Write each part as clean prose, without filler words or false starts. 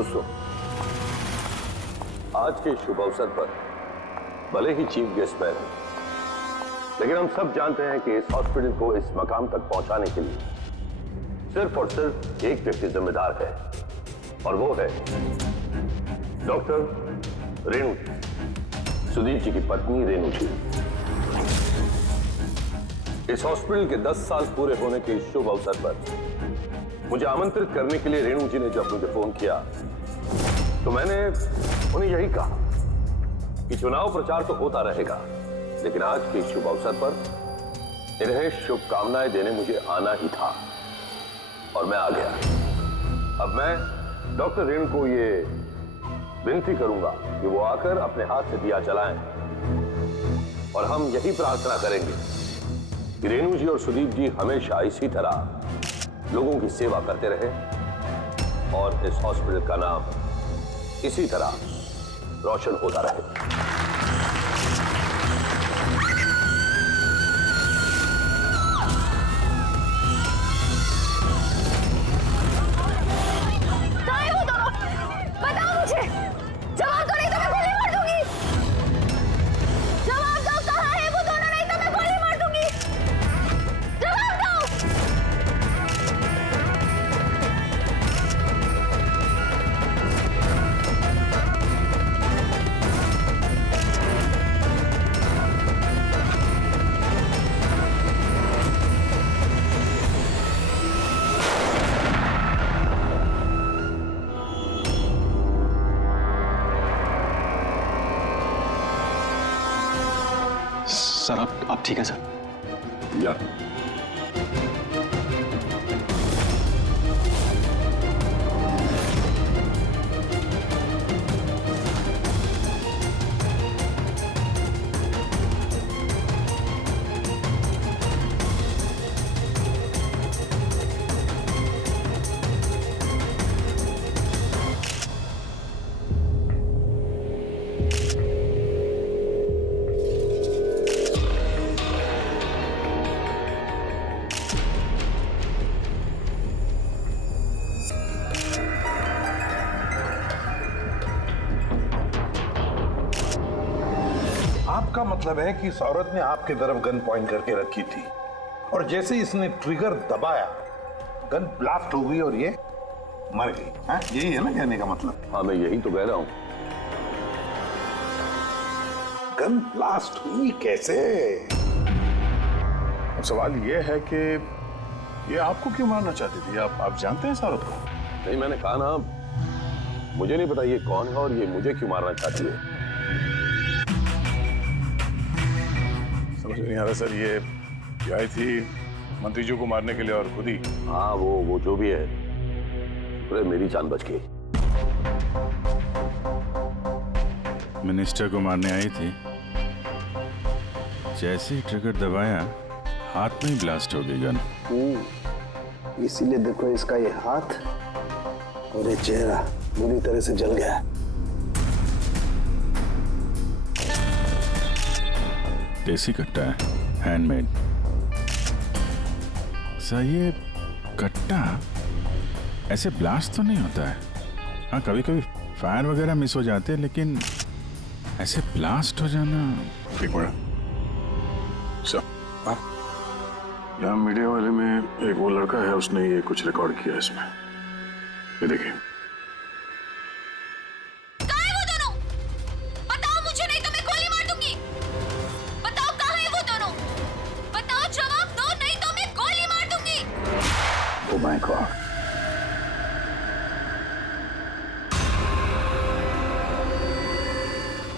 दोस्तों, आज के शुभ अवसर पर भले ही चीफ गेस्ट मैं हूं, लेकिन हम सब जानते हैं कि इस हॉस्पिटल को इस मकाम तक पहुंचाने के लिए सिर्फ और सिर्फ एक व्यक्ति जिम्मेदार है, और वो है डॉक्टर रेणु जी, सुदीप जी की पत्नी रेणु जी। इस हॉस्पिटल के 10 साल पूरे होने के इस शुभ अवसर पर मुझे आमंत्रित करने के लिए रेणु जी ने जब मुझे फोन किया तो मैंने उन्हें यही कहा कि चुनाव प्रचार तो होता रहेगा, लेकिन आज के शुभ अवसर पर इन्हें शुभकामनाएं देने मुझे आना ही था, और मैं आ गया। अब मैं डॉक्टर रेणु को ये विनती करूंगा कि वो आकर अपने हाथ से दिया जलाएं, और हम यही प्रार्थना करेंगे कि रेणु जी और सुदीप जी हमेशा इसी तरह लोगों की सेवा करते रहे और इस हॉस्पिटल का नाम इसी तरह रोशन होता रहे। सर आप ठीक है सर? या आपका मतलब है कि इस औरत ने आपके तरफ गन पॉइंट करके रखी थी, और जैसे इसने ट्रिगर दबाया गन ब्लास्ट हो गई और ये मर गई। हाँ, यही है ना कहने का मतलब? हाँ, मैं यही तो कह रहा हूं। गन ब्लास्ट हुई कैसे? अब सवाल ये है कि ये आपको क्यों मारना चाहती थी? आप जानते हैं इस औरत को? नहीं, मैंने कहा ना, मुझे नहीं पता ये कौन है और ये मुझे क्यों मारना चाहती है। समझ नहीं आ रहा सर। ये आई थी मंत्री जी को मारने के लिए और खुद ही। हाँ, वो जो भी है, अरे मेरी जान बच गई। मिनिस्टर को मारने आई थी, जैसे ही ट्रिगर दबाया हाथ में ही ब्लास्ट हो गई गन। इसीलिए देखो इसका ये हाथ और ये चेहरा बुरी तरह से जल गया है। देसी कट्टा है, हैंडमेड। सर ये कट्टा ऐसे ब्लास्ट तो नहीं होता है। हाँ, कभी कभी फायर वगैरह मिस हो जाते हैं, लेकिन ऐसे ब्लास्ट हो जाना। एक मिनट सर, यहाँ मीडिया वाले में एक वो लड़का है, उसने ये कुछ रिकॉर्ड किया इसमें, ये देखिए।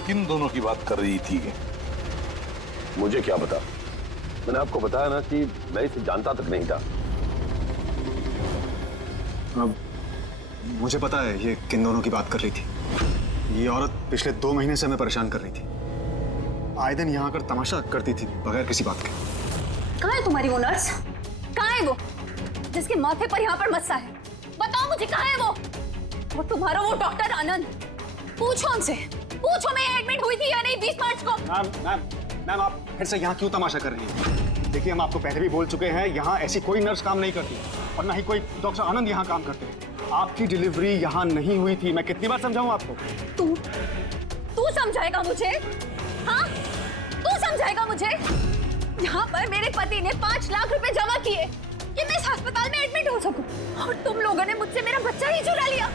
किन दोनों की बात कर रही थी? मुझे क्या पता? मैंने आपको बताया ना कि मैं इसे जानता तक नहीं था। अब मुझे पता है ये किन दोनों की बात कर रही थी। ये औरत पिछले 2 महीने से हमें परेशान कर रही थी। आए दिन यहाँ आकर तमाशा करती थी बगैर किसी बात के। कहाँ है तुम्हारी वो नर्स? कहाँ है वो जिसके माथे पर यहाँ पर मस्सा है? बताओ मुझे, कहाँ है वो तुम्हारा वो डॉक्टर आनंद? पूछो उनसे, पूछो मैं एडमिट हुई थी या नहीं 20 मार्च को। मैम आप फिर से यहाँ क्यों तमाशा कर रही हैं? देखिए, हम आपको पहले भी बोल चुके हैं, यहाँ ऐसी कोई नर्स काम नहीं करती और ना ही कोई डॉक्टर आनंद यहाँ काम करते हैं। आपकी डिलीवरी यहाँ नहीं हुई थी। मैं कितनी बार समझाऊं आपको? तू समझाएगा मुझे? हाँ, तू समझाएगा मुझे? यहाँ पर मेरे पति ने 5 लाख रुपए जमा किए कि मैं इस अस्पताल में एडमिट हो सकूं, और तुम लोगों ने मुझसे मेरा बच्चा ही चुरा लिया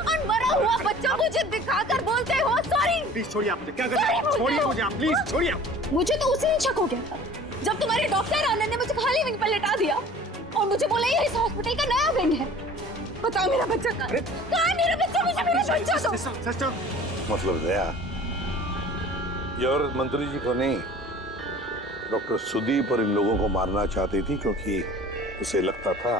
और मरा हुआ बच्चा मुझे दिखाकर बोलते हो सॉरी। प्लीज छोड़िए, आप मुझे क्या कर रहे हैं? छोड़िए मुझे, आप प्लीज छोड़िए। मुझे तो उसी दिन शक हो गया था जब तुम्हारे डॉक्टर आनंद ने मुझे खाली विंग पर लेटा दिया और मुझे बोला ये इस हॉस्पिटल का नया विंग है। बताओ मेरा बच्चा कहाँ है? मेरा बच्चा? मुझे मेरा बच्चा दो। सिस्टर, मतलब दया, ये औरत मंत्री जी को नहीं, डॉक्टर सुदीप और इन लोगों को मारना चाहती थी, क्योंकि उसे लगता था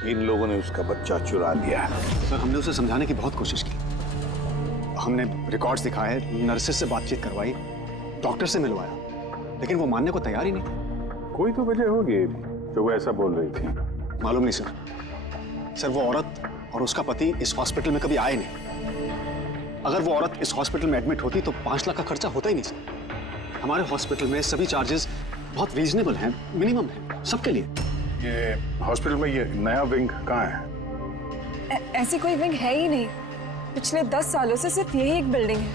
कि इन लोगों ने उसका बच्चा चुरा लिया है। सर, हमने उसे समझाने की बहुत कोशिश की। हमने रिकॉर्ड्स दिखाए, नर्सेस से बातचीत करवाई, डॉक्टर से मिलवाया, लेकिन वो मानने को तैयार ही नहीं। कोई तो वजह होगी जो वो ऐसा बोल रही थी। मालूम नहीं सर। सर, वो औरत और उसका पति इस हॉस्पिटल में कभी आए नहीं। अगर वो औरत इस हॉस्पिटल में एडमिट होती तो 5 लाख का खर्चा होता ही नहीं सर। हमारे हॉस्पिटल में सभी चार्जेस बहुत रीजनेबल हैं, मिनिमम है सबके लिए। ये हॉस्पिटल में ये नया विंग कहाँ है? ऐसी कोई विंग है ही नहीं। पिछले 10 सालों से सिर्फ यही एक बिल्डिंग है।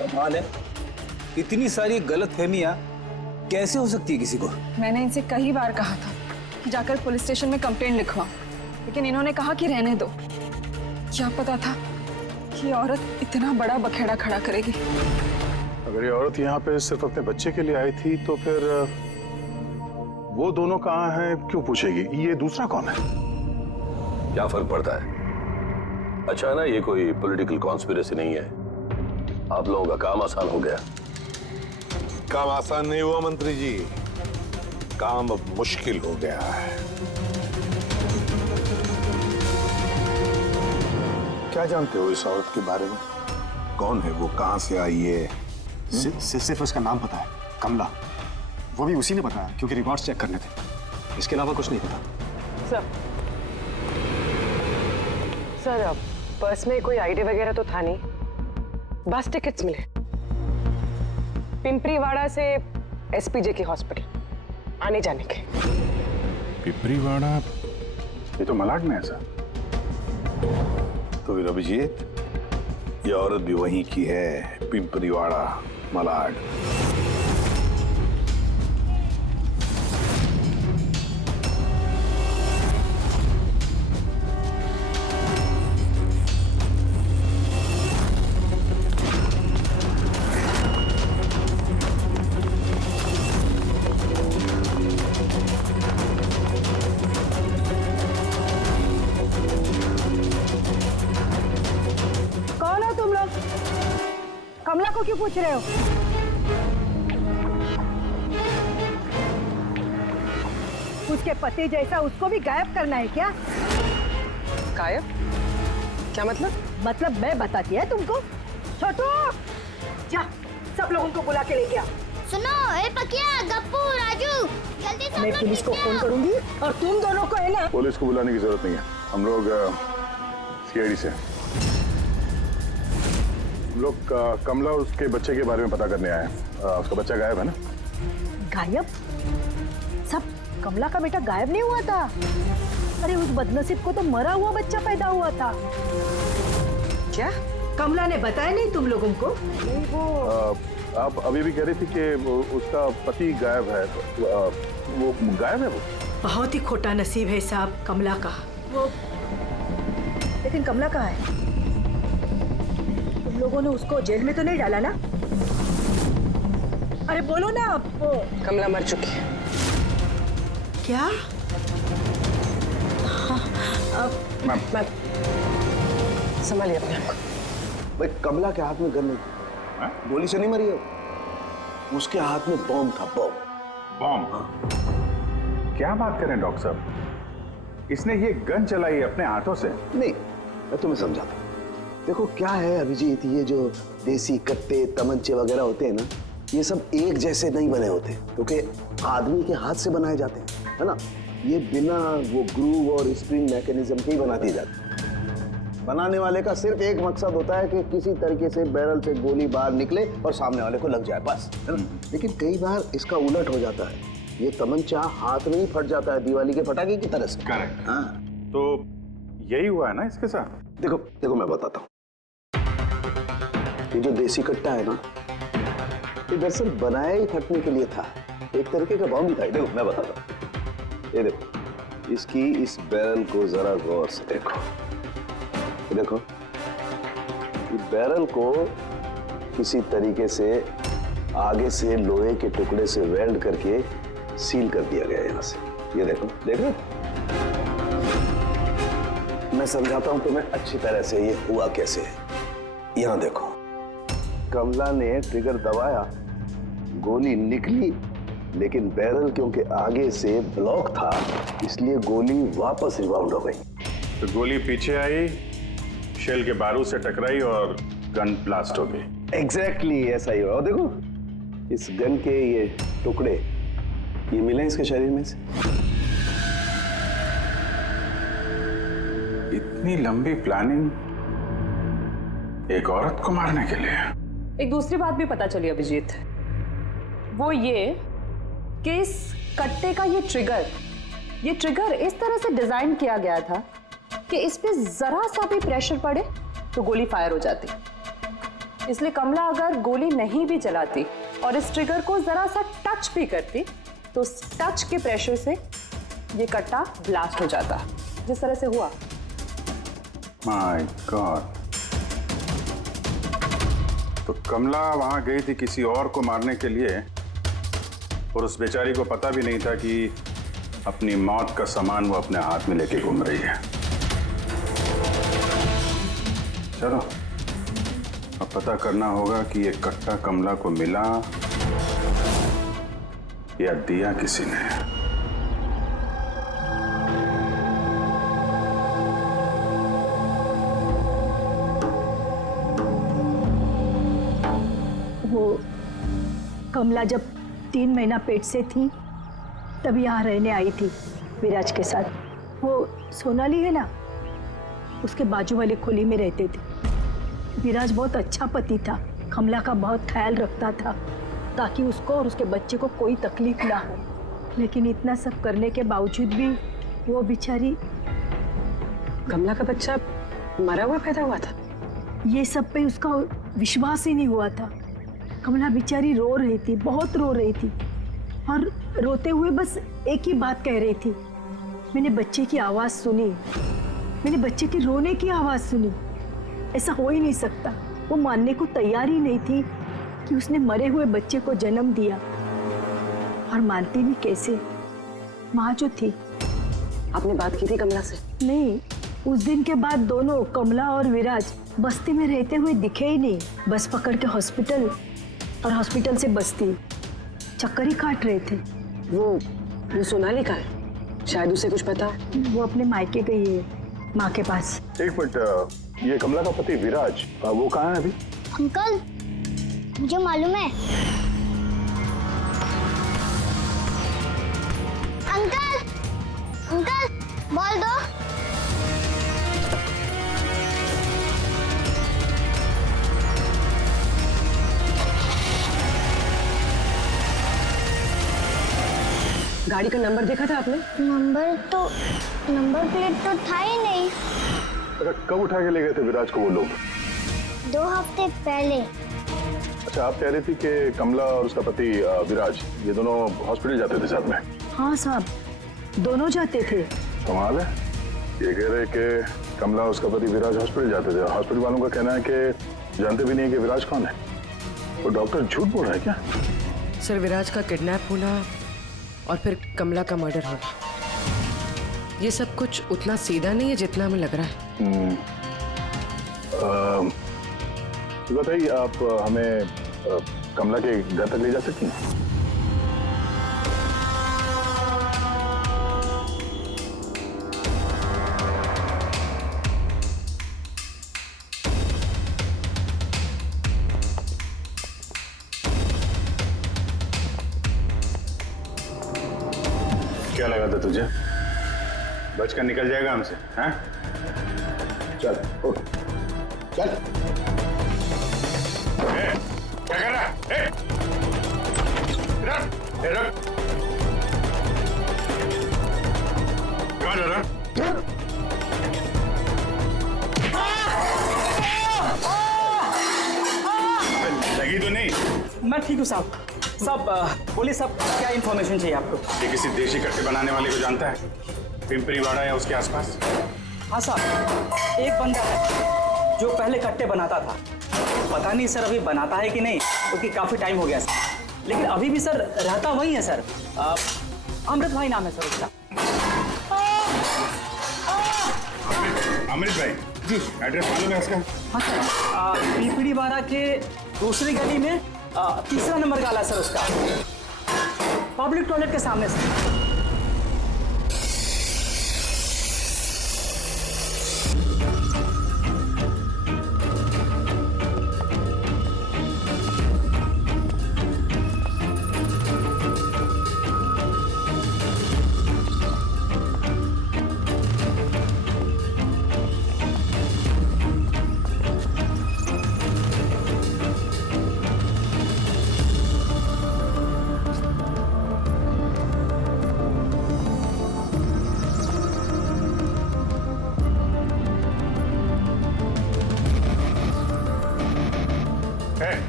कमाल है, इतनी सारी गलतफहमियां कैसे हो सकती है किसी को? मैंने इनसे कई बार कहा था कि जाकर पुलिस स्टेशन में कंप्लेंट लिखवाओ, लेकिन इन्होंने कहा कि रहने दो। क्या पता था कि औरत इतना बड़ा बखेड़ा खड़ा करेगी। अगर ये औरत यहाँ पे सिर्फ अपने बच्चे के लिए आई थी तो फिर वो दोनों कहाँ हैं क्यों पूछेगी? ये दूसरा कौन है? क्या फर्क पड़ता है? अच्छा ना, ये कोई पॉलिटिकल कॉन्स्पिरेसी नहीं है। आप लोगों का काम आसान हो गया। काम आसान नहीं हुआ मंत्री जी, काम अब मुश्किल हो गया है। क्या जानते हो इस औरत के बारे में? कौन है वो, कहां से आई है? सिर्फ उसका नाम पता है, कमला। वो भी उसी ने बताया क्योंकि रिकॉर्ड्स चेक करने थे। इसके अलावा कुछ नहीं पता। सर, पर्स में कोई आईडी वगैरह तो था नहीं, बस टिकट्स मिले पिंपरीवाड़ा से एसपीजे के हॉस्पिटल आने जाने के। पिपरीवाड़ा? ये तो मलाड में है सर। तो फिर अभिजीत, ये औरत भी वहीं की है, पिंपरीवाड़ा, मलाड। कमला को क्यों पूछ रहे हो? उसके पति जैसा उसको भी गायब करना है क्या? गायब? क्या मतलब? मतलब मैं बताती है तुमको। छोटू, जा सब लोगों को बुला के लेके आ। सुनो, ए पकिया, गप्पू, राजू, जल्दी सब मैं लोग पुलिस को नीचे फोन आओ। करूंगी और तुम दोनों को है ना। पुलिस को बुलाने की जरूरत नहीं है, हम लोग सीआईडी से हम लोग कमला और उसके बच्चे के बारे में पता करने आए हैं। उसका बच्चा गायब है ना? गायब? सब कमला का बेटा गायब नहीं हुआ था। अरे उस बदनसीब को तो मरा हुआ बच्चा पैदा हुआ था। क्या? कमला ने बताया नहीं तुम लोगों को? नहीं, वो आप अभी भी कह रही थी कि उसका पति गायब है। वो गायब है? वो बहुत ही खोटा नसीब है साहब कमला का। वो लेकिन कमला कहाँ है? तुम लोगों ने उसको जेल में तो नहीं डाला ना? अरे बोलो ना आप। कमला मर चुकी है। क्या? मैम संभालिए अपने आप को। भाई, कमला के हाथ में गन नहीं था, गोली से नहीं मरी है। उसके हाथ में बॉम्ब था, बॉम्ब। बॉम्ब? क्या बात करें डॉक्टर साहब, इसने ये गन चलाई अपने हाथों से? नहीं, मैं तुम्हें समझाता हूँ। देखो क्या है अभिजीत, ये जो देसी कट्टे तमंचे वगैरह होते हैं ना, ये सब एक जैसे नहीं बने होते, क्योंकि आदमी के हाथ से बनाए जाते हैं, है ना। ये बिना वो ग्रूव और स्प्रिंग मैकेनिज्म के ही बना दिए जाते हैं। बनाने वाले का सिर्फ एक मकसद होता है कि किसी तरीके से बैरल से गोली बाहर निकले और सामने वाले को लग जाए, बस, है ना? लेकिन कई बार इसका उलट हो जाता है, ये तमंचा हाथ में ही फट जाता है दिवाली के पटाखे की तरह से। करेक्ट। हाँ, तो यही हुआ है ना इसके साथ? देखो देखो मैं बताता हूँ, ये जो देसी कट्टा है ना, ये दरअसल बनाया ही फटने के लिए था, एक तरीके का बॉम्ब ही था। देखो मैं बताता हूँ, ये देखो, इसकी इस बैरल को जरा गौर से देखो, ये देखो, ये बैरल को किसी तरीके से आगे से लोहे के टुकड़े से वेल्ड करके सील कर दिया गया है यहाँ से। ये देखो, देखो, मैं समझाता हूं तुम्हें अच्छी तरह से ये हुआ कैसे है। यहां देखो, कमला ने ट्रिगर दबाया, गोली निकली, लेकिन बैरल क्योंकि आगे से ब्लॉक था, इसलिए गोली वापस रिबाउंड हो गई। तो गोली पीछे आई, शेल के बारूद से टकराई और गन ब्लास्ट हो गई। एग्जैक्टली ऐसा ही हुआ। और देखो, इस गन के ये टुकड़े ये मिले इसके शरीर में से। इतनी लंबी प्लानिंग एक औरत को मारने के लिए। एक दूसरी बात भी पता चली अभिजीत, वो ये कि इस कट्टे का ये ट्रिगर इस तरह से डिजाइन किया गया था कि इस पे जरा सा भी प्रेशर पड़े तो गोली फायर हो जाती। इसलिए कमला अगर गोली नहीं भी चलाती और इस ट्रिगर को जरा सा टच भी करती तो उस टच के प्रेशर से ये कट्टा ब्लास्ट हो जाता, जिस तरह से हुआ। My God. तो कमला वहां गई थी किसी और को मारने के लिए, और उस बेचारी को पता भी नहीं था कि अपनी मौत का सामान वो अपने हाथ में लेके घूम रही है। चलो अब पता करना होगा कि ये कट्टा कमला को मिला या दिया किसी ने। वो कमला जब 3 महीना पेट से थी तब यहाँ रहने आई थी विराज के साथ। वो सोनाली है ना, उसके बाजू वाली खोली में रहते थे। विराज बहुत अच्छा पति था, कमला का बहुत ख्याल रखता था ताकि उसको और उसके बच्चे को कोई तकलीफ ना हो। लेकिन इतना सब करने के बावजूद भी वो बेचारी। कमला का बच्चा मरा हुआ पैदा हुआ था? ये सब पे उसका विश्वास ही नहीं हुआ था। कमला बेचारी रो रही थी, बहुत रो रही थी, और रोते हुए बस एक ही बात कह रही थी, मैंने बच्चे की आवाज़ सुनी, मैंने बच्चे की रोने की आवाज़ सुनी। ऐसा हो ही नहीं सकता। वो मानने को तैयार ही नहीं थी कि उसने मरे हुए बच्चे को जन्म दिया, और मानती भी कैसे। माँ जो थी। आपने बात की थी कमला से? नहीं, उस दिन के बाद दोनों, कमला और विराज, बस्ती में रहते हुए दिखे ही नहीं। बस पकड़ के हॉस्पिटल, और हॉस्पिटल से बस्ती, चक्कर ही काट रहे थे। वो सोनाली का है, शायद उसे कुछ पता। वो अपने मायके गई है, माँ के पास। एक मिनट, ये कमला का पति विराज, वो कहाँ है अभी? अंकल, मुझे मालूम है। अंकल, अंकल, बॉल दो। गाड़ी का नंबर देखा था आपने? नंबर प्लेट तो था ही नहीं। अच्छा, कब उठा के ले गए थे विराज को वो लोग? 2 हफ्ते पहले। अच्छा, आप कह रही थी कि कमला और उसका पति विराज, ये दोनों हॉस्पिटल जाते थे साथ में? हाँ साहब, दोनों जाते थे। कमाल है, ये कह रहे कि कमला और उसका पति विराज हॉस्पिटल जाते थे। हॉस्पिटल वालों का कहना है कि जानते भी नहीं कि विराज कौन है। वो डॉक्टर झूठ बोल रहा है क्या? सर, विराज का किडनैप होना और फिर कमला का मर्डर होना, ये सब कुछ उतना सीधा नहीं है जितना हमें लग रहा है। बताइए, आप हमें कमला के घर तक ले जा सकती हैं? क्या लगा था तुझे? बचकर निकल जाएगा हमसे? हैं? चल उठ चल। क्या कर रहा है? रख कहाँ जा रहा? लगी तो नहीं? मैं ठीक हूँ साहब। साहब बोलिए साहब, क्या इन्फॉर्मेशन चाहिए आपको? ये किसी देशी कट्टे बनाने वाले को जानता है? पिंपरी वाड़ा या उसके आसपास? हाँ साहब, एक बंदा है जो पहले कट्टे बनाता था। पता नहीं सर अभी बनाता है कि नहीं, क्योंकि काफ़ी टाइम हो गया सर। लेकिन अभी भी सर रहता वही है सर। अमृत भाई नाम है सर उसका। अमृत भाई जी, एड्रेस मालूम है उसका? हाँ सर, पीपड़ी वाड़ा के दूसरी गली में तीसरा नंबर गाला सर उसका, पब्लिक टॉयलेट के सामने सर।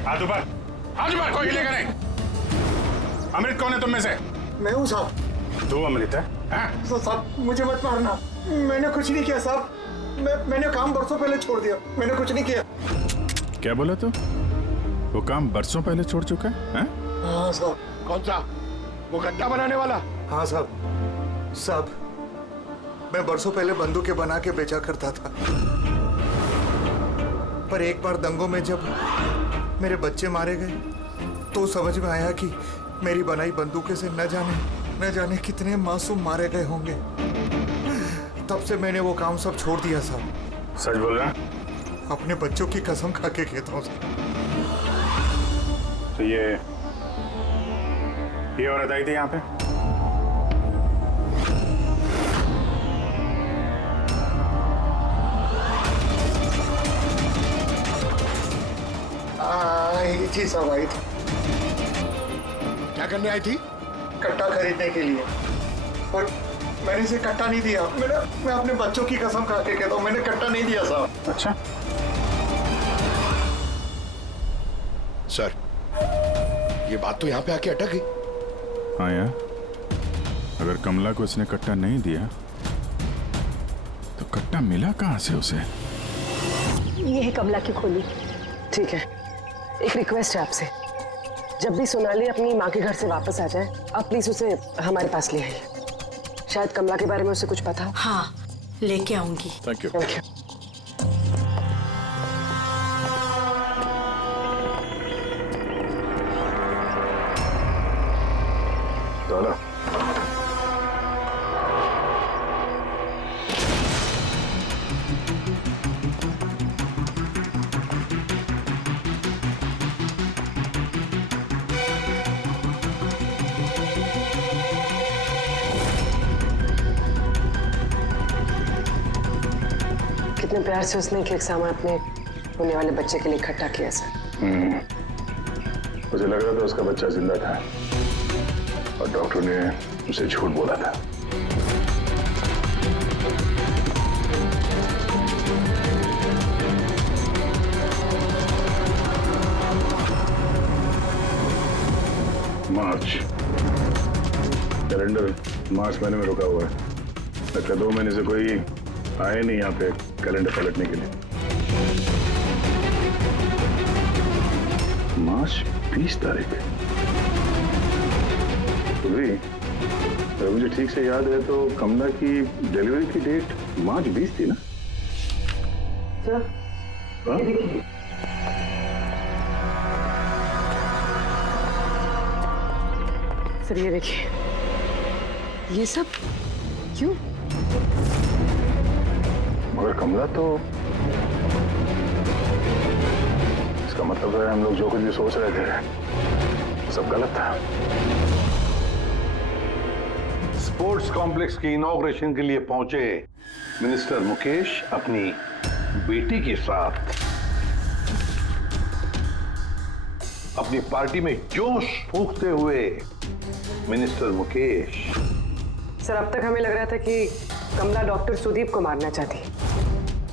हाथ ऊपर, कोई हिलेगा नहीं। अमृत कौन है तुम में से? मैं हूँ साहब। तू अमृत है? साहब मुझे मत मारना, मैंने कुछ नहीं किया साहब। मैंने काम बरसों पहले छोड़ दिया, मैंने कुछ नहीं किया। क्या बोला तू? वो काम बरसों पहले छोड़ चुका है? हाँ साहब। कौन सा? वो कट्टा बनाने वाला? हाँ साहब। साहब मैं बरसों पहले बंदूकें बना के बेचा करता था, पर एक बार दंगों में जब मेरे बच्चे मारे गए तो समझ में आया कि मेरी बनाई बंदूकें से न जाने कितने मासूम मारे गए होंगे। तब से मैंने वो काम सब छोड़ दिया साहब। सच बोल रहा? अपने बच्चों की कसम खा के कहता हूँ। तो ये औरत आई थी यहाँ पे? आई थी साहब, आई थी। क्या करने आई थी? कट्टा खरीदने के लिए, पर मैंने इसे कट्टा नहीं दिया। मैं अपने बच्चों की कसम खा के कहता हूँ, मैंने कट्टा नहीं दिया साहब। अच्छा सर, ये बात तो यहाँ पे आके अटक गई। हाँ यार, अगर कमला को इसने कट्टा नहीं दिया तो कट्टा मिला कहाँ से उसे? ये है कमला की खोली। ठीक है, एक रिक्वेस्ट है आपसे, जब भी सोनाली अपनी माँ के घर से वापस आ जाए, आप प्लीज उसे हमारे पास ले आइए। शायद कमला के बारे में उसे कुछ पता हो। हाँ, लेके आऊंगी। Thank you. दादा, कितने प्यार से उसने एक सामान अपने होने वाले बच्चे के लिए इकट्ठा किया सर। मुझे लग रहा था उसका बच्चा जिंदा था और डॉक्टर ने उसे झूठ बोला था। मार्च कैलेंडर मार्च महीने में रुका हुआ है। लगता है 2 महीने से कोई आए नहीं यहाँ पे कैलेंडर पलटने के लिए। मार्च 20 तारीख। तो भी अगर मुझे ठीक से याद है तो कमला की डिलीवरी की डेट मार्च 20 थी ना? सर, हाँ? सर ये देखिए, ये सब क्यों? मगर कमला तो, इसका मतलब है हम लोग जो कुछ भी सोच रहे थे सब गलत था। स्पोर्ट्स कॉम्प्लेक्स के इनॉग्रेशन के लिए पहुंचे मिनिस्टर मुकेश अपनी बेटी के साथ अपनी पार्टी में जोश फूंकते हुए मिनिस्टर मुकेश। सर, अब तक हमें लग रहा था कि कमला डॉक्टर सुदीप को मारना चाहती,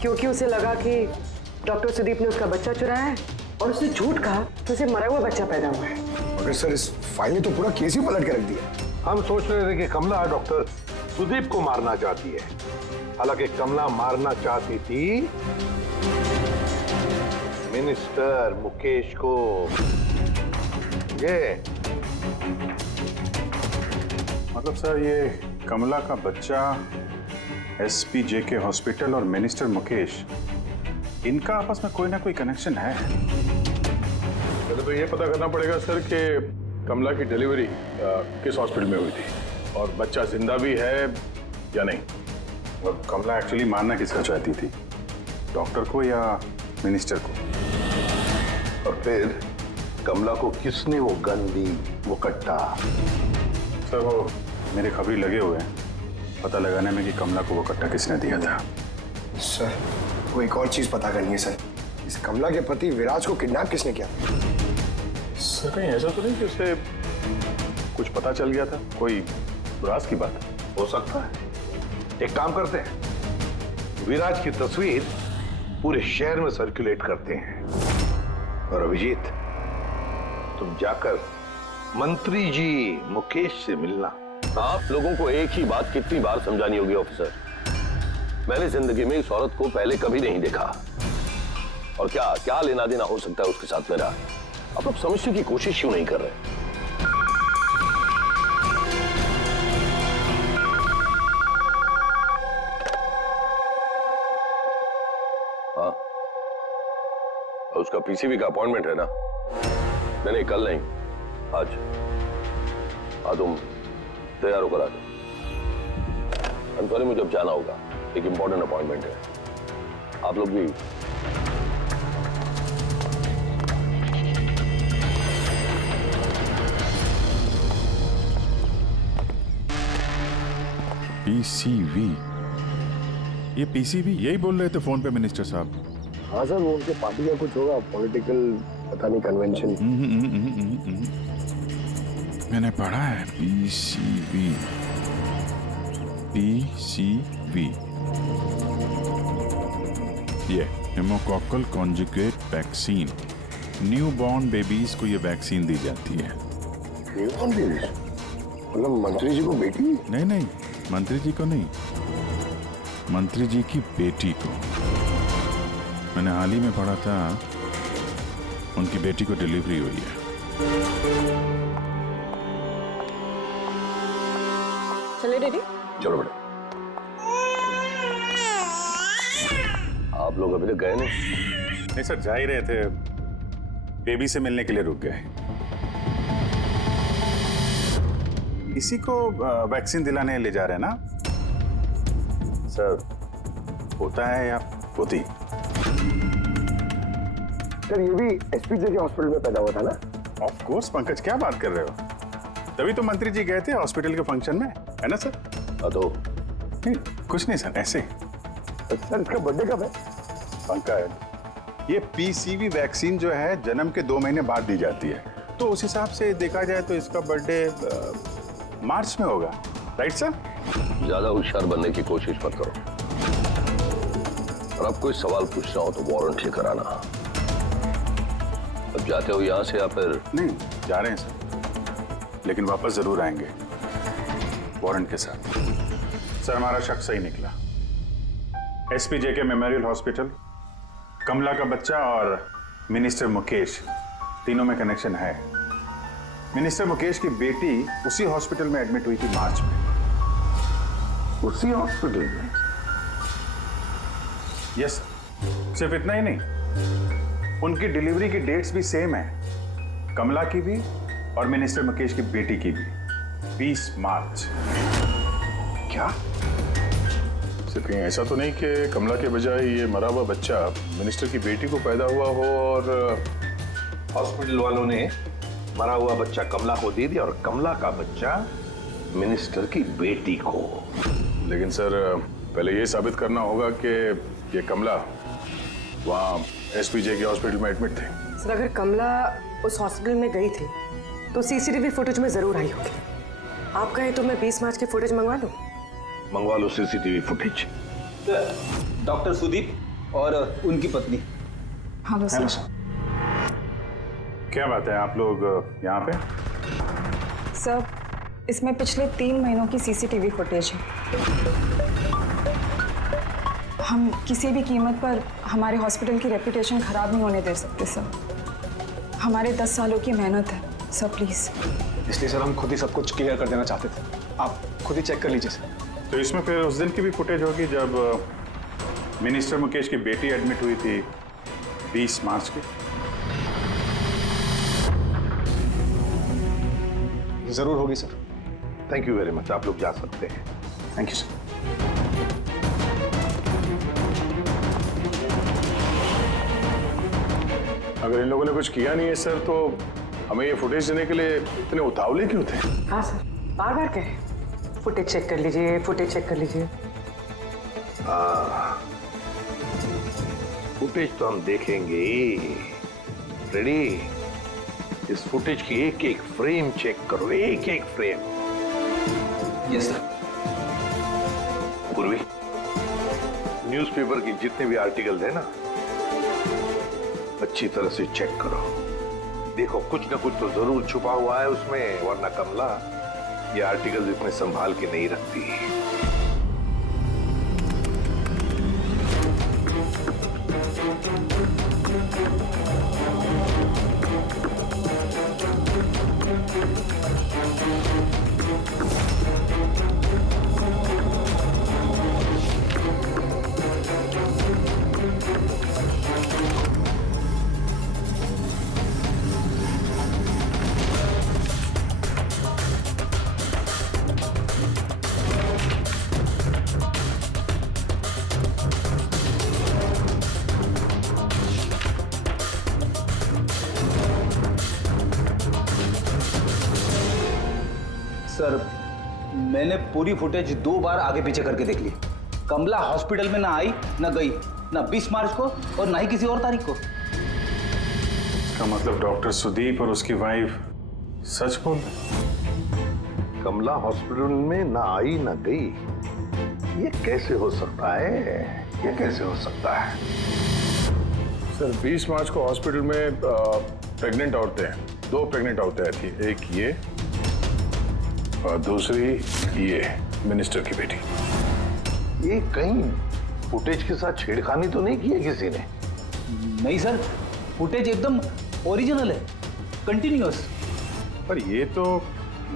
क्योंकि उसे लगा कि डॉक्टर सुदीप ने उसका बच्चा चुराया है और उसने झूठ कहा तो उसे मरा हुआ बच्चा पैदा हुआ है। मगर सर, इस फाइल ने तो पूरा केस ही पलट के रख दिया। हम सोच रहे थे कि कमला डॉक्टर सुदीप को मारना चाहती है, हालांकि कमला मारना चाहती थी मिनिस्टर मुकेश को। ये मतलब सर, ये कमला का बच्चा एसपी जेके हॉस्पिटल और मिनिस्टर मुकेश, इनका आपस में कोई ना कोई कनेक्शन है। पहले तो ये पता करना पड़ेगा सर कि कमला की डिलीवरी किस हॉस्पिटल में हुई थी और बच्चा जिंदा भी है या नहीं। और कमला एक्चुअली मारना किसका चाहती थी, डॉक्टर को या मिनिस्टर को? और फिर कमला को किसने वो गन दी, वो कट्टा? सर, वो मेरे खबरी लगे हुए हैं पता लगाने में कि कमला को वो कट्टा किसने दिया था। सर, वो एक और चीज पता करनी है सर, इस कमला के पति विराज को किडनैप किसने किया? सर, कहीं ऐसा तो नहीं कि उसे कुछ पता चल गया था, कोई राज की बात? हो सकता है। एक काम करते हैं, विराज की तस्वीर पूरे शहर में सर्कुलेट करते हैं और अभिजीत, तुम जाकर मंत्री जी मुकेश से मिलना। आप लोगों को एक ही बात कितनी बार समझानी होगी ऑफिसर? मैंने जिंदगी में इस औरत को पहले कभी नहीं देखा, और क्या क्या लेना देना हो सकता है उसके साथ मेरा? आप लोग समझने की कोशिश क्यों नहीं कर रहे? हाँ, उसका पीसीबी का अपॉइंटमेंट है ना? नहीं, कल नहीं, आज। हाँ, तुम तैयार होकर आ जाओ। I'm sorry, मुझे अब जाना होगा, एक इंपॉर्टेंट अपॉइंटमेंट है। आप लोग भी पीसीवी, ये पीसीवी यही बोल रहे थे फोन पे मिनिस्टर साहब। हाँ सर, वो उनके पार्टी का कुछ होगा, पॉलिटिकल पता नहीं कन्वेंशन। मैंने पढ़ा है पीसीवी, पीसीवी, ये pneumococcal conjugate vaccine, new born babies को ये वैक्सीन दी जाती है। New born babies? मतलब मंत्री जी को बेटी? नहीं नहीं, मंत्री जी को नहीं, मंत्री जी की बेटी को। मैंने हाल ही में पढ़ा था उनकी बेटी को डिलीवरी हुई है। चले डैडी? चलो बेटा। आप लोग अभी तक गए नहीं? नहीं सर, जा ही रहे थे, बेबी से मिलने के लिए रुक गए। इसी को वैक्सीन दिलाने ले जा रहे हैं ना सर? होता है या होती? सर, ये भी एसपी के हॉस्पिटल में पैदा हुआ था ना? ऑफ कोर्स पंकज, क्या बात कर रहे हो? तभी तो मंत्री जी गए थे हॉस्पिटल के फंक्शन में, है ना सर? तो नहीं, कुछ नहीं सर, ऐसे। सर, इसका बर्थडे कब है? पंकज, ये पीसीवी वैक्सीन जो है जन्म के 2 महीने बाद दी जाती है, तो उस हिसाब से देखा जाए तो इसका बर्थडे मार्च में होगा, राइट सर? ज्यादा होशियार बनने की कोशिश मत करो, और अब कोई सवाल पूछना हो तो वारंट लेकर आना। अब जाते हो यहां से या फिर? नहीं, जा रहे हैं सर, लेकिन वापस जरूर आएंगे वारंट के साथ। सर, हमारा शक सही निकला। एसपी जेके मेमोरियल हॉस्पिटल, कमला का बच्चा और मिनिस्टर मुकेश, तीनों में कनेक्शन है। मिनिस्टर मुकेश की बेटी उसी हॉस्पिटल में एडमिट हुई थी मार्च में। उसी हॉस्पिटल में? यस, सिर्फ इतना ही नहीं, उनकी डिलीवरी की डेट्स भी सेम है, कमला की भी और मिनिस्टर मुकेश की बेटी की भी, 20 मार्च। क्या? सिर्फ कहीं ऐसा तो नहीं कि कमला के बजाय ये मरा हुआ बच्चा मिनिस्टर की बेटी को पैदा हुआ हो और हॉस्पिटल वालों ने मरा हुआ बच्चा कमला को दे दिया और कमला का बच्चा मिनिस्टर की बेटी को? लेकिन सर, पहले ये साबित करना होगा कि ये कमला वहाँ एसपीजे के हॉस्पिटल में एडमिट थे। सर अगर कमला उस हॉस्पिटल में गई थी तो सीसीटीवी फुटेज में जरूर आई होगी। आप कहें तो मैं 20 मार्च की फुटेज मंगवा लूं? मंगवा लो सीसीटीवी फुटेज। डॉक्टर सुदीप और उनकी पत्नी। Hello sir. क्या बात है, आप लोग यहाँ पे? सर इसमें पिछले 3 महीनों की सीसीटीवी फुटेज है। हम किसी भी कीमत पर हमारे हॉस्पिटल की रेपुटेशन खराब नहीं होने दे सकते सर। हमारे 10 सालों की मेहनत है सर, प्लीज। इसलिए सर हम खुद ही सब कुछ क्लियर कर देना चाहते थे, आप खुद ही चेक कर लीजिए सर। तो इसमें फिर उस दिन की भी फुटेज होगी जब मिनिस्टर मुकेश की बेटी एडमिट हुई थी 20 मार्च की। जरूर होगी sir. Thank you very much, आप लोग जा सकते हैं। Thank you sir. अगर इन लोगों ने कुछ किया नहीं है सर, तो हमें ये फुटेज देने के लिए इतने उतावले क्यों थे? हाँ सर, बार बार कहें फुटेज चेक कर लीजिए, फुटेज चेक कर लीजिए। फुटेज तो हम देखेंगे। रेडी? इस फुटेज की एक एक फ्रेम चेक करो, एक एक फ्रेम। Yes sir. पूर्वी, न्यूज़पेपर की जितने भी आर्टिकल है ना, अच्छी तरह से चेक करो। देखो कुछ ना कुछ तो जरूर छुपा हुआ है उसमें, वरना कमला ये आर्टिकल इतने संभाल के नहीं रखती। सर मैंने पूरी फुटेज 2 बार आगे पीछे करके देख ली। कमला हॉस्पिटल में ना आई ना गई, ना 20 मार्च को और ना ही किसी और तारीख को। इसका मतलब डॉक्टर सुदीप और उसकी वाइफ सच बोल रहे? कमला हॉस्पिटल में ना आई ना गई, ये कैसे हो सकता है? ये कैसे हो सकता है? सर 20 मार्च को हॉस्पिटल में प्रेग्नेंट औरतें, 2 प्रेग्नेंट औरतें आई थी, एक ये और दूसरी ये मिनिस्टर की बेटी। ये कहीं फुटेज के साथ छेड़खानी तो नहीं की है किसी ने? नहीं सर, फुटेज एकदम ओरिजिनल है, कंटिन्यूअस। पर ये तो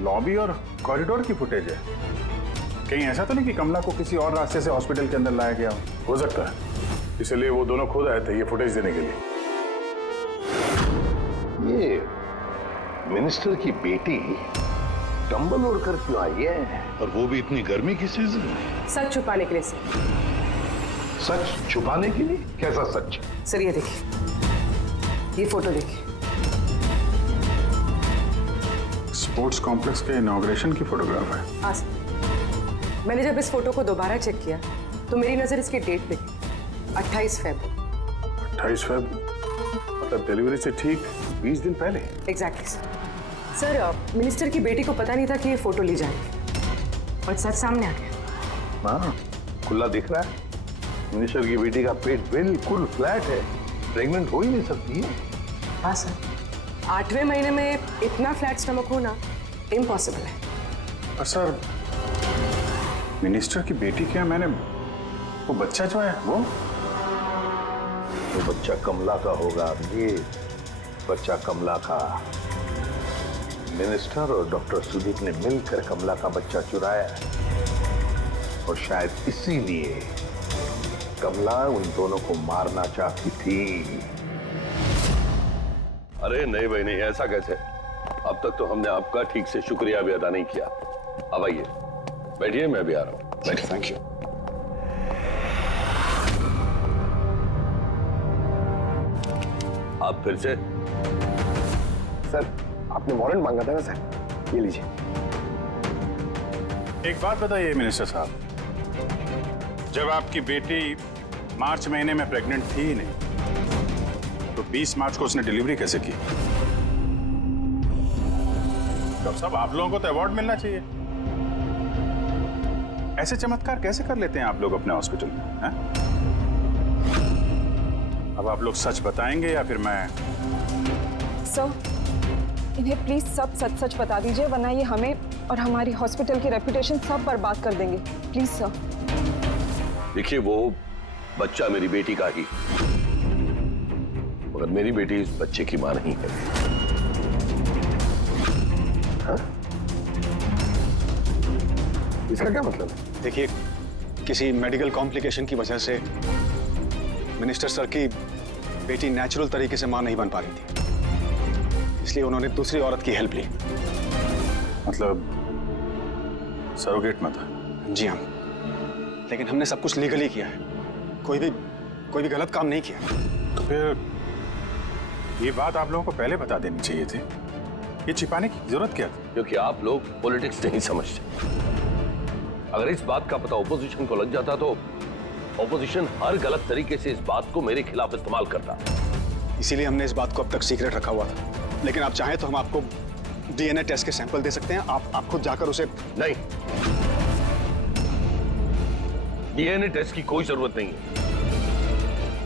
लॉबी और कॉरिडोर की फुटेज है। कहीं ऐसा तो नहीं कि कमला को किसी और रास्ते से हॉस्पिटल के अंदर लाया गया हो सकता है, इसलिए वो दोनों खुद आए थे ये फुटेज देने के लिए। ये मिनिस्टर की बेटी कंबल ओढ़ कर क्यों आई है? और वो भी इतनी गर्मी की सीजन में? सच छुपाने के लिए सर। सच छुपाने के लिए? कैसा सच? सर ये देखिए, ये फोटो देखिए। स्पोर्ट्स कॉम्प्लेक्स के इनॉग्रेशन की फोटोग्राफ है। हाँ सर, मैंने जब इस फोटो को दोबारा चेक किया तो मेरी नजर इसकी डेट पे गई, 28 फरवरी। 28 फरवरी मतलब डिलीवरी से ठीक 20 दिन पहले। Exactly sir. सर मिनिस्टर की बेटी को पता नहीं था कि ये फोटो ली जाएगी और सच सामने आ गया। हाँ, खुला दिख रहा है। मिनिस्टर की बेटी का पेट बिल्कुल फ्लैट है, प्रेग्नेंट हो ही नहीं सकती है। हाँ सर, 8वें महीने में इतना फ्लैट स्टमक होना इम्पॉसिबल है। और सर मिनिस्टर की बेटी क्या, मैंने वो बच्चा जो है वो बच्चा कमला का होगा। ये बच्चा कमला का। मिनिस्टर और डॉक्टर सुदीप ने मिलकर कमला का बच्चा चुराया और शायद इसीलिए कमला उन दोनों को मारना चाहती थी। अरे नहीं भाई नहीं, ऐसा कैसे? अब तक तो हमने आपका ठीक से शुक्रिया भी अदा नहीं किया। अब आइए बैठिए, मैं भी आ रहा हूँ। बैठिए। Thank you. आप फिर से? सर आपने वारंट मांगा था ना सर, ये लीजिए। एक बात बताइए मिनिस्टर साहब, जब आपकी बेटी मार्च महीने में प्रेग्नेंट थी ही नहीं, तो 20 मार्च को उसने डिलीवरी कैसे की? डॉक्टर साहब, आप लोगों को तो अवार्ड मिलना चाहिए। ऐसे चमत्कार कैसे कर लेते हैं आप लोग अपने हॉस्पिटल में, हैं? अब आप लोग सच बताएंगे या फिर मैं? सर, इन्हें प्लीज सब सच सच बता दीजिए, वरना ये हमें और हमारी हॉस्पिटल की रेपुटेशन सब बर्बाद कर देंगे। Please sir. देखिए, वो बच्चा मेरी बेटी का ही, मगर मेरी बेटी इस बच्चे की मां नहीं है। हाँ? इसका क्या मतलब है? देखिए, किसी मेडिकल कॉम्प्लिकेशन की वजह से मिनिस्टर सर की बेटी नेचुरल तरीके से मां नहीं बन पा रही थी, इसलिए उन्होंने दूसरी औरत की हेल्प ली। मतलब सरोगेट मत? जी हाँ, लेकिन हमने सब कुछ लीगली किया है, कोई भी गलत काम नहीं किया। तो फिर ये बात आप लोगों को पहले बता देनी चाहिए थी। ये छिपाने की जरूरत क्या थी? क्योंकि आप लोग पॉलिटिक्स नहीं समझते। अगर इस बात का पता ऑपोजिशन को लग जाता तो ऑपोजिशन हर गलत तरीके से इस बात को मेरे खिलाफ इस्तेमाल करता। इसीलिए हमने इस बात को अब तक सीक्रेट रखा हुआ था, लेकिन आप चाहें तो हम आपको डीएनए टेस्ट के सैंपल दे सकते हैं। आप खुद जाकर उसे। नहीं, डीएनए टेस्ट की कोई जरूरत नहीं है।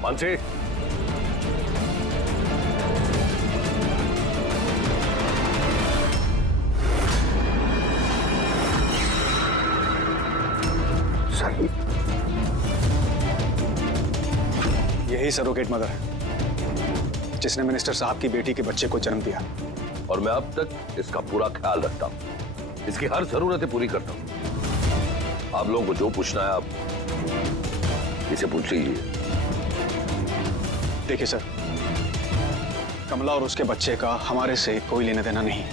मानसे, यही सरोगेट मदर है जिसने मिनिस्टर साहब की बेटी के बच्चे को जन्म दिया, और मैं अब तक इसका पूरा ख्याल रखता हूं, इसकी हर जरूरतें पूरी करता हूं। आप लोगों को जो पूछना है आप इसे पूछ लीजिए। देखिए सर, कमला और उसके बच्चे का हमारे से कोई लेना देना नहीं है।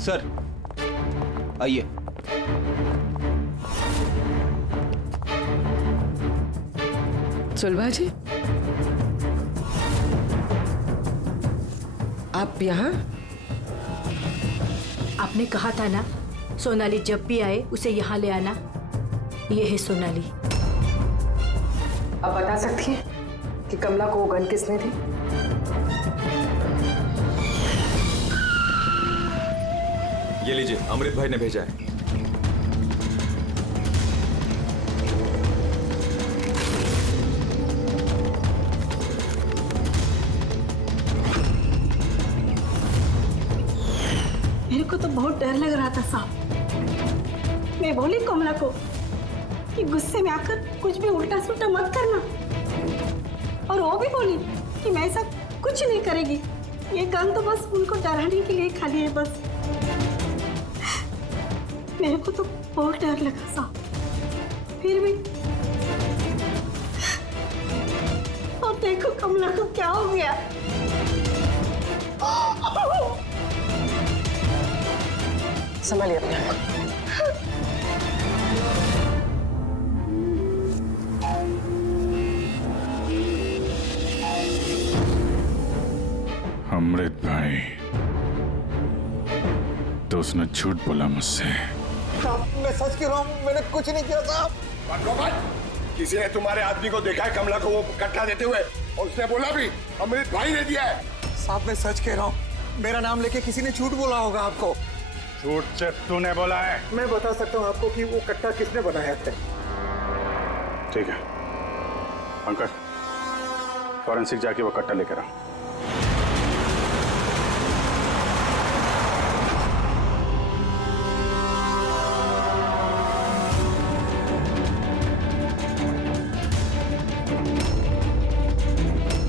सर आइए। सुलभा जी, आप यहाँ? आपने कहा था ना, सोनाली जब भी आए उसे यहाँ ले आना। ये है सोनाली। आप बता सकती हैं कि कमला को वो गन किसने दी? ये लीजिए, अमृत भाई ने भेजा है। मेरे को तो बहुत डर लग रहा था साहब। मैं बोली कमला को कि गुस्से में आकर कुछ भी उल्टा सुल्टा मत करना, और वो भी बोली कि मैं ऐसा कुछ नहीं करेगी। ये गन तो बस उनको डराने के लिए खाली है बस। मेरे को तो बहुत डर लगा साहब, फिर भी। और देखो कमला को क्या हो गया। संभालिए अपने आप। अमृत भाई, तो उसने झूठ बोला मुझसे। मैं सच कह रहा हूँ, मैंने कुछ नहीं किया था। किसी ने तुम्हारे आदमी को देखा है कमला को वो कट्टा देते हुए, और उसने बोला भी अमृत भाई ने दिया है। साहब मैं सच कह रहा हूँ, मेरा नाम लेके किसी ने झूठ बोला होगा आपको। झूठ से तूने बोला है? मैं बता सकता हूँ आपको कि वो कट्टा किसने बनाया था। ठीक है पंकज, फॉरेंसिक जाके वो कट्टा लेकर आओ।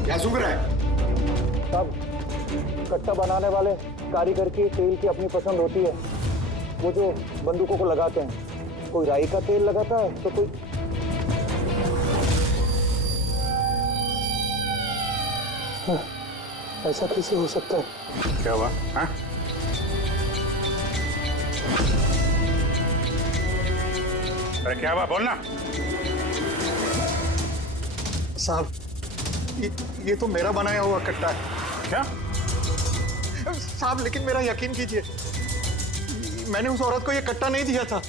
क्या सुन रहा है? तब कट्टा बनाने वाले कारीगर की तेल की अपनी पसंद होती है। वो जो बंदूकों को लगाते हैं, कोई राई का तेल लगाता है तो कोई। ऐसा कैसे हो सकता है? क्या हुआ? हाँ? अरे क्या हुआ, बोलना। साहब ये तो मेरा बनाया हुआ कट्टा है। क्या? साहब लेकिन मेरा यकीन कीजिए, मैंने उस औरत को ये कट्टा नहीं दिया था।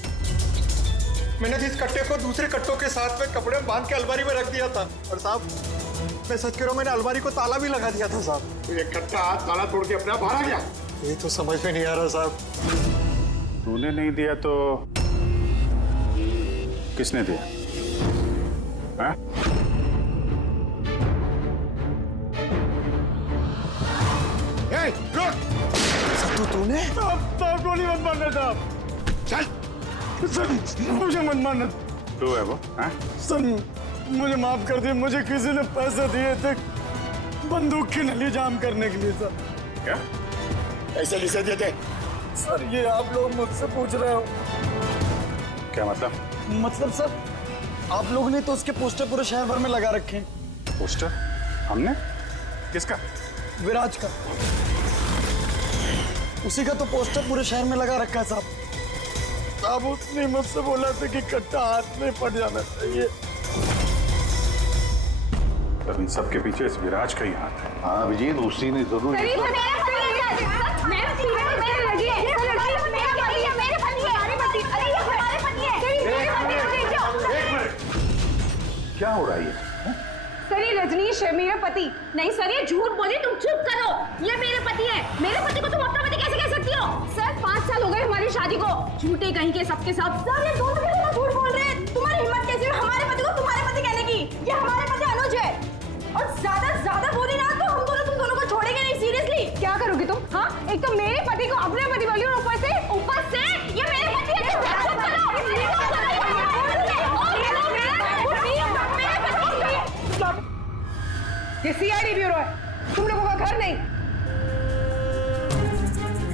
मैंने तो इस कट्टे को दूसरे कट्टों के साथ में कपड़े में बांध के अलमारी में रख दिया था। और साहब मैं सच कह रहा हूँ, मैंने अलमारी को ताला भी लगा दिया था साहब। तो ये कट्टा ताला तोड़ के अपने आप बाहर आ गया? ये तो समझ में नहीं आ रहा साहब। तूने नहीं दिया तो किसने दिया? हाँ? सत्तू तूने? साहब गोली मत मारना साहब। चल सर मुझे मत मारना। तू है वो? हाँ? सर मुझे माफ कर दिए, मुझे किसी ने पैसे दिए थे बंदूक की नली जाम करने के लिए सर। क्या? ऐसे किसे दिए थे? सर ये आप लोग मुझसे पूछ रहे हो? क्या मतलब? मतलब सर आप लोगों ने तो उसके पोस्टर पूरे शहर भर में लगा रखे हैं। पोस्टर? हमने? किसका? विराज का। उसी का तो पोस्टर पूरे शहर में लगा रखा है साहब। साहब उसने मुझसे बोला था कि कट्टा हाथ में पड़ जाना चाहिए। तब इन सबके पीछे इस विराज का ही हाथ है। हाँ अभिजीत, उसी ने जरूर क्या हो रहा है ये? सर ये रजनीश है मेरा पति। नहीं सर ये झूठ बोली, तुम चुप करो। ये मेरे पति है। मेरे पति को तुम अपना पति कैसे कह सकती हो? सर 5 साल हो गए हमारी शादी को। झूठे कहीं के सबके सब। सर ये दोनों के झूठ बोल रहे हैं। तुम्हारी हिम्मत कैसे हुई हमारे पति को तुम्हारे पति कहने की? ये हमारे पति अनुज है। और ज्यादा बोली ना तो हम दोनों तुम दोनों को छोड़ेंगे नहीं। सीरियसली क्या करोगी तुम? हाँ एक तो मेरे पति को अपने पति बोली और ऊपर से ये मेरे पति है। ये सीआईडी ब्यूरो है, तुम लोगों का घर नहीं।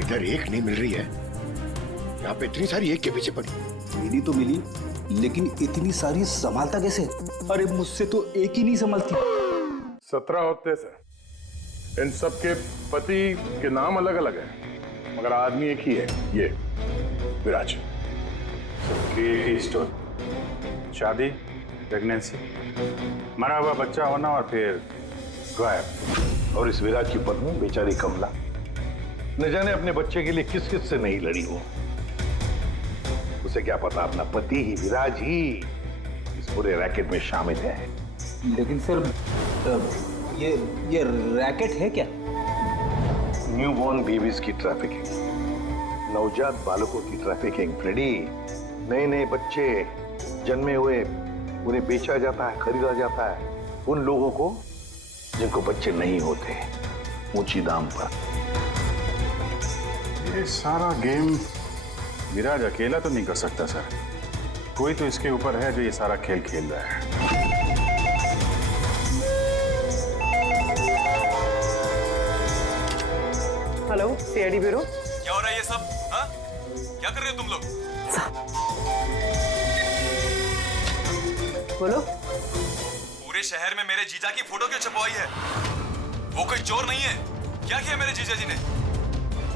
इधर एक नहीं मिल रही है, यहाँ पे इतनी सारी एक के पीछे पड़ी। मेरी तो मिली, लेकिन इतनी सारी संभालता कैसे? अरे मुझसे तो एक ही नहीं संभलती। 17 होते सर। इन सब के पति के नाम अलग अलग है, मगर आदमी एक ही है, ये विराज। सबकी एक ही स्टोरी। शादी, प्रेगनेंसी, मरा हुआ बच्चा होना और फिर गायब। और इस विराज की पत्नी बेचारी कमला, न जाने अपने बच्चे के लिए किस किस से नहीं लड़ी हो। उसे क्या पता अपना पति ही, विराज ही इस पूरे रैकेट में शामिल है। लेकिन सर ये रैकेट है क्या? न्यूबॉर्न बेबीज की ट्रैफिकिंग, नवजात बालकों की ट्रैफिकिंग। फ्रेडी, नए नए बच्चे जन्मे हुए उन्हें बेचा जाता है, खरीदा जाता है उन लोगों को जिनको बच्चे नहीं होते, ऊंची दाम पर। ये सारा गेम विराज अकेला तो नहीं कर सकता सर। कोई तो इसके ऊपर है जो ये सारा खेल खेल रहा है। Hello CID bureau. क्या हो रहा है ये सब? हाँ? क्या कर रहे हो तुम लोग? बोलो। पूरे शहर में मेरे जीजा की फोटो क्यों छपवाई है? वो कोई चोर नहीं है। क्या किया मेरे जीजा जी ने?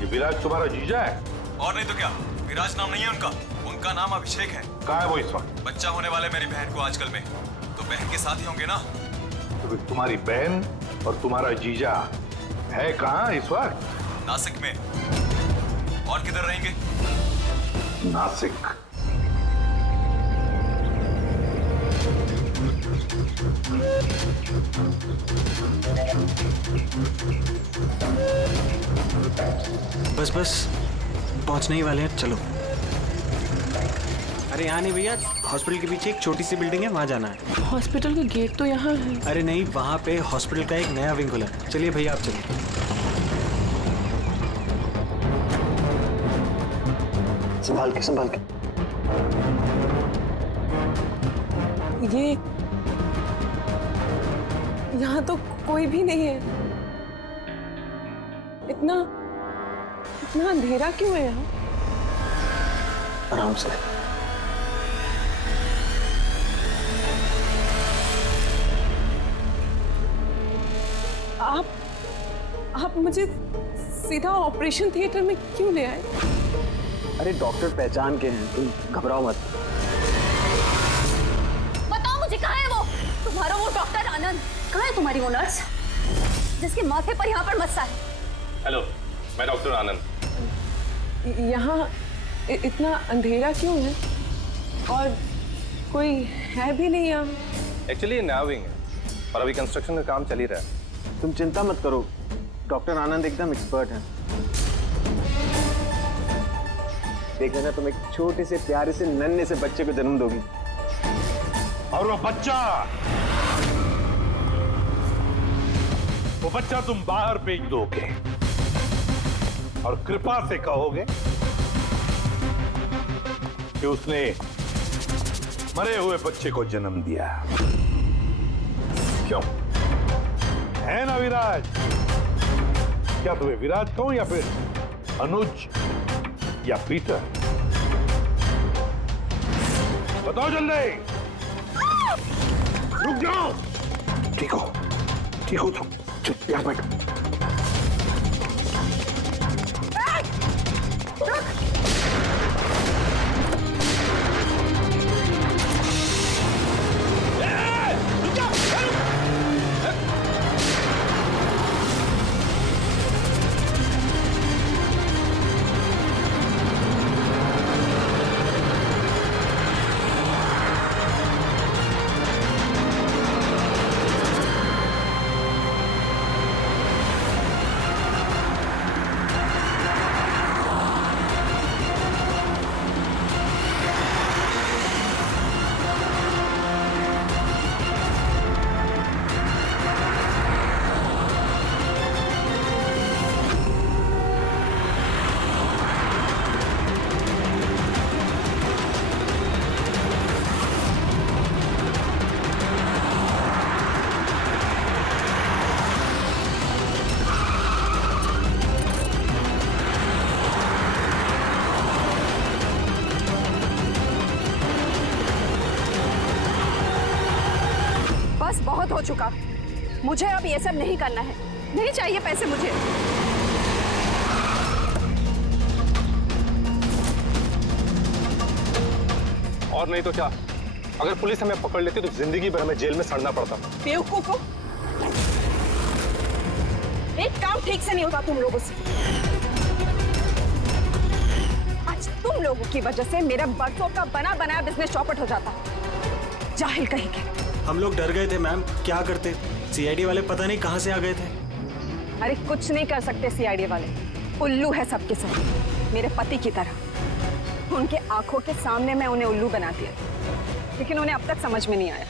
ये विराज तुम्हारा जीजा है? और नहीं तो क्या, विराज नाम नहीं है उनका, उनका नाम अभिषेक है। कहाँ है वो इस वक्त? बच्चा होने वाले मेरी बहन को आजकल में, तो बहन के साथ ही होंगे ना। तो फिर तुम्हारी बहन और तुम्हारा जीजा है कहाँ इस वक्त? नासिक में। और किधर रहेंगे? नासिक। बस बस पहुंचने ही वाले हैं, चलो। अरे यहाँ नहीं भैया, हॉस्पिटल के पीछे एक छोटी सी बिल्डिंग है, वहाँ जाना है। हॉस्पिटल का गेट तो यहाँ है। अरे नहीं, वहाँ पे हॉस्पिटल का एक नया विंग खुला है। चलिए भैया आप चलिए। संभाल के संभाल के। ये यहाँ तो कोई भी नहीं है। इतना अंधेरा क्यों है यहाँ? आराम से। आप मुझे सीधा ऑपरेशन थिएटर में क्यों ले आए? अरे डॉक्टर पहचान के हैं, तुम घबराओ मत। बताओ मुझे कहाँ है वो? तुम्हारा वो डॉक्टर आनंद कहाँ है? तुम्हारी वो नर्स जिसके माथे पर यहाँ पर मस्सा है? हेलो, मैं डॉक्टर आनंद। यहाँ इतना अंधेरा क्यों है? और कोई है भी नहीं यहाँ। एक्चुअली ये नया विंग है और अभी कंस्ट्रक्शन का काम चल ही रहा है। तुम चिंता मत करो, डॉक्टर आनंद एकदम एक्सपर्ट हैं। देख लेना, तुम एक छोटे से प्यारे से नन्हे से बच्चे को जन्म दोगी। और वो बच्चा तुम बाहर भेज दोगे और कृपा से कहोगे कि उसने मरे हुए बच्चे को जन्म दिया। क्यों? है ना विराज? क्या तुम्हें विराज कहूं या फिर अनुज या पीटर? बताओ जल्दी। रुक जाओ। ठीक हो तुम। चुप यहाँ बैठो। बहुत हो चुका, मुझे अब ये सब नहीं करना है। नहीं चाहिए पैसे मुझे। और नहीं तो क्या, अगर पुलिस हमें पकड़ लेती तो जिंदगी भर हमें जेल में सड़ना पड़ता। बेवकूफो, एक काम ठीक से नहीं होता तुम लोगों से। आज तुम लोगों की वजह से मेरा बरसों का बना बनाया बिजनेस चौपट हो जाता। जाहिल कहीं के। हम लोग डर गए थे मैम, क्या करते? सीआईडी वाले पता नहीं कहां से आ गए थे। अरे कुछ नहीं कर सकते सीआईडी वाले, उल्लू है सबके सब, मेरे पति की तरह। उनके आंखों के सामने मैं उन्हें उल्लू बना दिया, लेकिन उन्हें अब तक समझ में नहीं आया।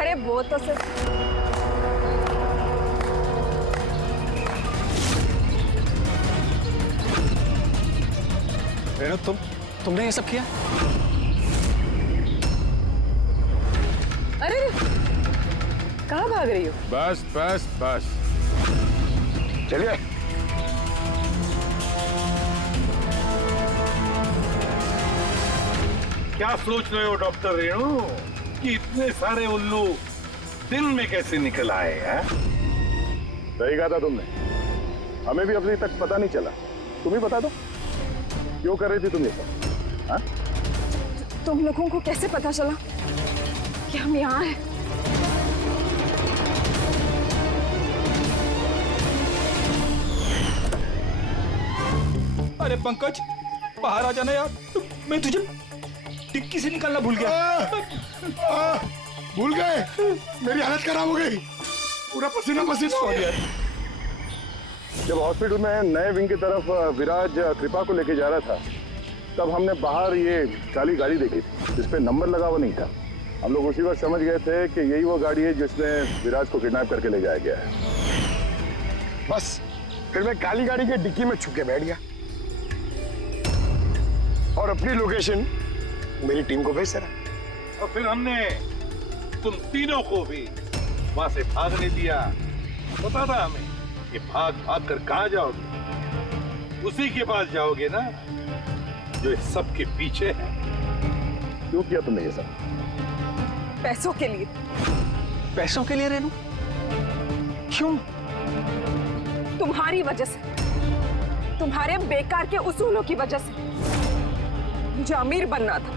अरे वो तो सिर्फ रेणु, तुमने ये सब किया? अरे कहाँ भाग रही हो? बस बस बस, चलिए। क्या सोच रहे हो डॉक्टर रेणु कि इतने सारे उल्लू दिन में कैसे निकल आए हैं? सही कहा था तुमने, हमें भी अभी तक पता नहीं चला। तुम ही बता दो, क्यों कर रही थी तुम ये सब? हाँ? तुम लोगों को कैसे पता चला कि हम यहाँ हैं? अरे पंकज, बाहर आ जाना यार, मैं तुझे टिक्की से निकालना भूल गया। भूल गए? मेरी हालत खराब हो गई, पूरा पसीना पसीना हो गया। जब हॉस्पिटल में नए विंग की तरफ विराज कृपा को लेके जा रहा था, तब हमने बाहर ये काली गाड़ी देखी थी जिसपे नंबर लगा हुआ नहीं था। हम लोग उसी वक्त समझ गए थे कि यही वो गाड़ी है जिसमें विराज को किडनैप करके ले जाया गया है। बस फिर मैं काली गाड़ी के डिक्की में छुप के बैठ गया और अपनी लोकेशन मेरी टीम को भेज दे। और फिर हमने तुम तीनों को भी वहां से भागने दिया। पता था हमें कि भाग भाग कर कहां जाओगे, उसी के पास जाओगे ना जो इस सब के पीछे है। क्यों किया तुमने ये सब? पैसों के लिए। पैसों के लिए रेणु? क्यों? तुम्हारी वजह से, तुम्हारे बेकार के उसूलों की वजह से। मुझे अमीर बनना था,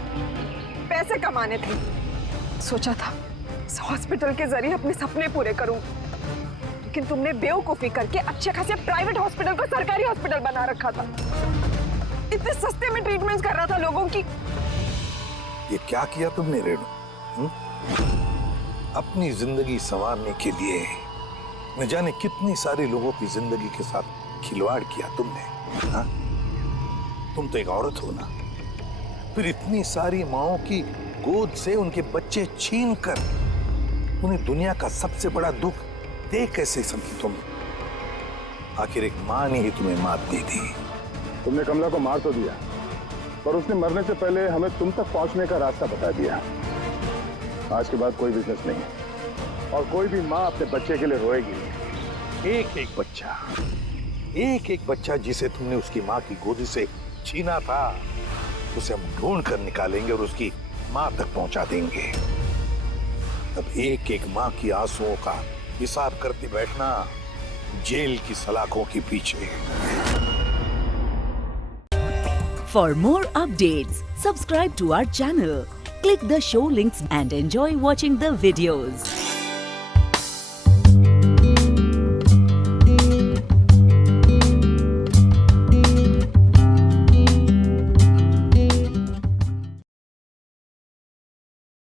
पैसे कमाने थे। सोचा था इस हॉस्पिटल के जरिए अपने सपने पूरे करूं, लेकिन तुमने बेवकूफी करके अच्छे खासे प्राइवेट हॉस्पिटल को सरकारी हॉस्पिटल बना रखा था। इतने सस्ते में ट्रीटमेंट कर रहा था लोगों की, ये क्या किया तुमने रेणु? अपनी जिंदगी संवारने के लिए न जाने कितनी सारी लोगों की जिंदगी के साथ खिलवाड़ किया तुमने। हाँ? तुम तो एक औरत हो ना, फिर इतनी सारी माओं की गोद से उनके बच्चे छीन कर उन्हें दुनिया का सबसे बड़ा दुख दे कैसे समझी तुम? आखिर एक मां ने ही तुम्हें मात दी थी। तुमने कमला को मार तो दिया, पर उसने मरने से पहले हमें तुम तक पहुंचने का रास्ता बता दिया। आज के बाद कोई बिजनेस नहीं है और कोई भी माँ अपने बच्चे के लिए रोएगी नहीं। एक एक बच्चा जिसे तुमने उसकी माँ की गोदी से छीना था, उसे हम ढूंढ कर निकालेंगे और उसकी माँ तक पहुंचा देंगे। तब एक एक माँ की आंसुओं का हिसाब करते बैठना जेल की सलाखों के पीछे। For more updates, subscribe to our channel, click the show links and enjoy watching the videos.